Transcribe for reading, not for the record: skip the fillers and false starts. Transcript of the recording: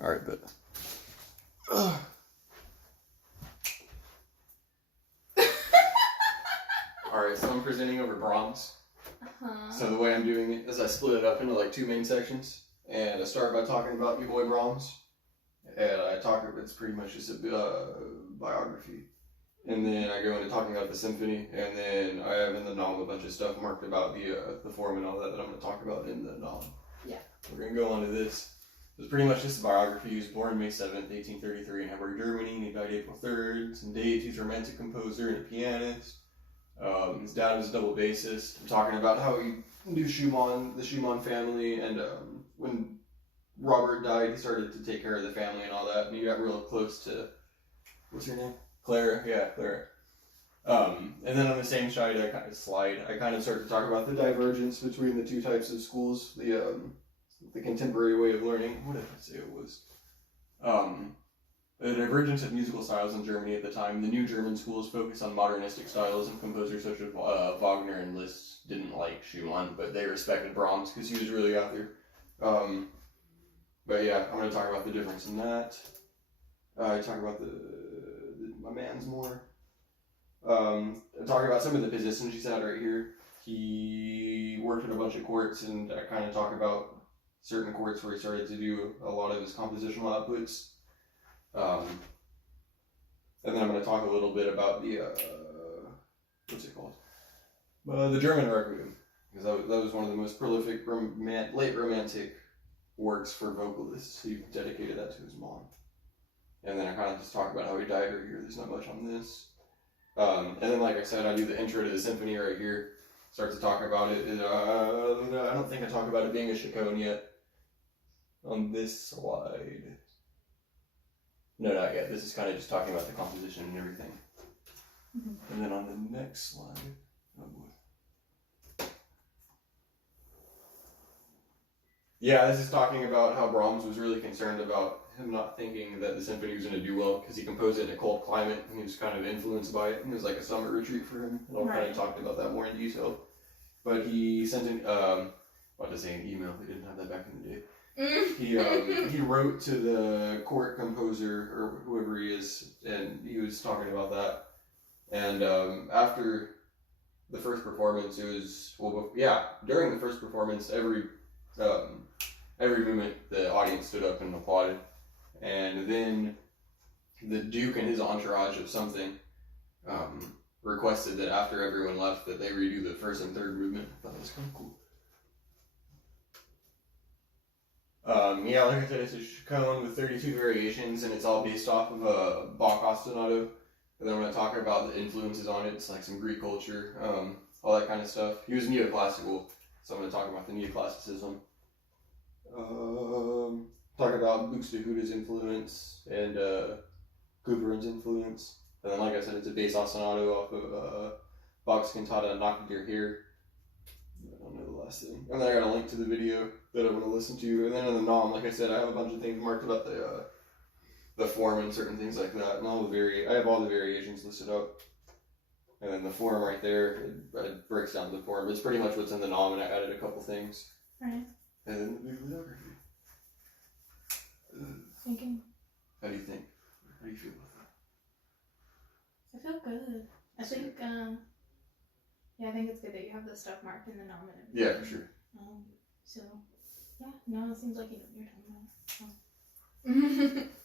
All right, but. All right, so I'm presenting over Brahms. So the way I'm doing it is I split it up into like two main sections, and I start by talking about your boy Brahms, and it's pretty much just a biography, and then I go into talking about the symphony, and then I have in the nom a bunch of stuff marked about the form and all that I'm going to talk about in the nom. Yeah. We're going to go on to this. It's pretty much just a biography. He was born May 7th, 1833 in Hamburg, Germany, and he died April 3rd. Some dates, he's a romantic composer and a pianist. His dad was a double bassist. I'm talking about how he knew Schumann, the Schumann family, and when Robert died, he started to take care of the family and all that, and he got real close to, what's her name? Clara, yeah, Clara. And then on the same side, I kind of start to talk about the divergence between the two types of schools, the contemporary way of learning. What did I say it was? The divergence of musical styles in Germany at the time. The new German schools focus on modernistic styles, and composers such as Wagner and Liszt didn't like Schumann, but they respected Brahms because he was really out there. But yeah, I'm going to talk about the difference in that. I talk about my man's more. I talk about some of the positions he's had right here. He worked at a bunch of courts, and I kind of talk about certain courts where he started to do a lot of his compositional outputs. And then I'm going to talk a little bit about the, what's it called? The German Requiem, because that was one of the most prolific late Romantic works for vocalists. He dedicated that to his mom. And then I kind of just talk about how he died right here. There's not much on this. And then, like I said, I do the intro to the symphony right here. Start to talk about it. I don't think I talk about it being a chaconne yet. On this slide. No, not yet. This is kind of just talking about the composition and everything. Mm-hmm. And then on the next slide, oh boy. Yeah, this is talking about how Brahms was really concerned about him not thinking that the symphony was going to do well because he composed it in a cold climate and he was kind of influenced by it. And it was like a summer retreat for him. And I'll kind of talk about that more in detail. But he sent an email. We didn't have that back in the day. He wrote to the court composer or whoever he is, and he was talking about that. And after the first performance, during the first performance, every movement the audience stood up and applauded. And then the Duke and his entourage of something requested that after everyone left that they redo the first and third movement. I thought that was kind of cool. Like I said, it's a chaconne with 32 variations, and it's all based off of a Bach ostinato. And then I'm going to talk about the influences on it. It's like some Greek culture, all that kind of stuff. He was neoclassical, so I'm going to talk about the neoclassicism. Talk about Buxtehude's influence and Couperin's influence. And then, like I said, it's a bass ostinato off of Bach's cantata Nacht der Heer. I don't know the last thing. And then I got a link to the video that I'm going to listen to. And then in the nom, like I said, I have a bunch of things marked about the form and certain things like that. And I have all the variations listed up. And then the form right there, it breaks down the form. It's pretty much what's in the nom, and I added a couple things. Right. And then the bibliography. Thinking. How do you think? How do you feel about that? I feel good. I think, I think it's good that you have the stuff marked in the nom and everything. Yeah, for sure. So, yeah, no, it seems like you know what you're talking about. Oh.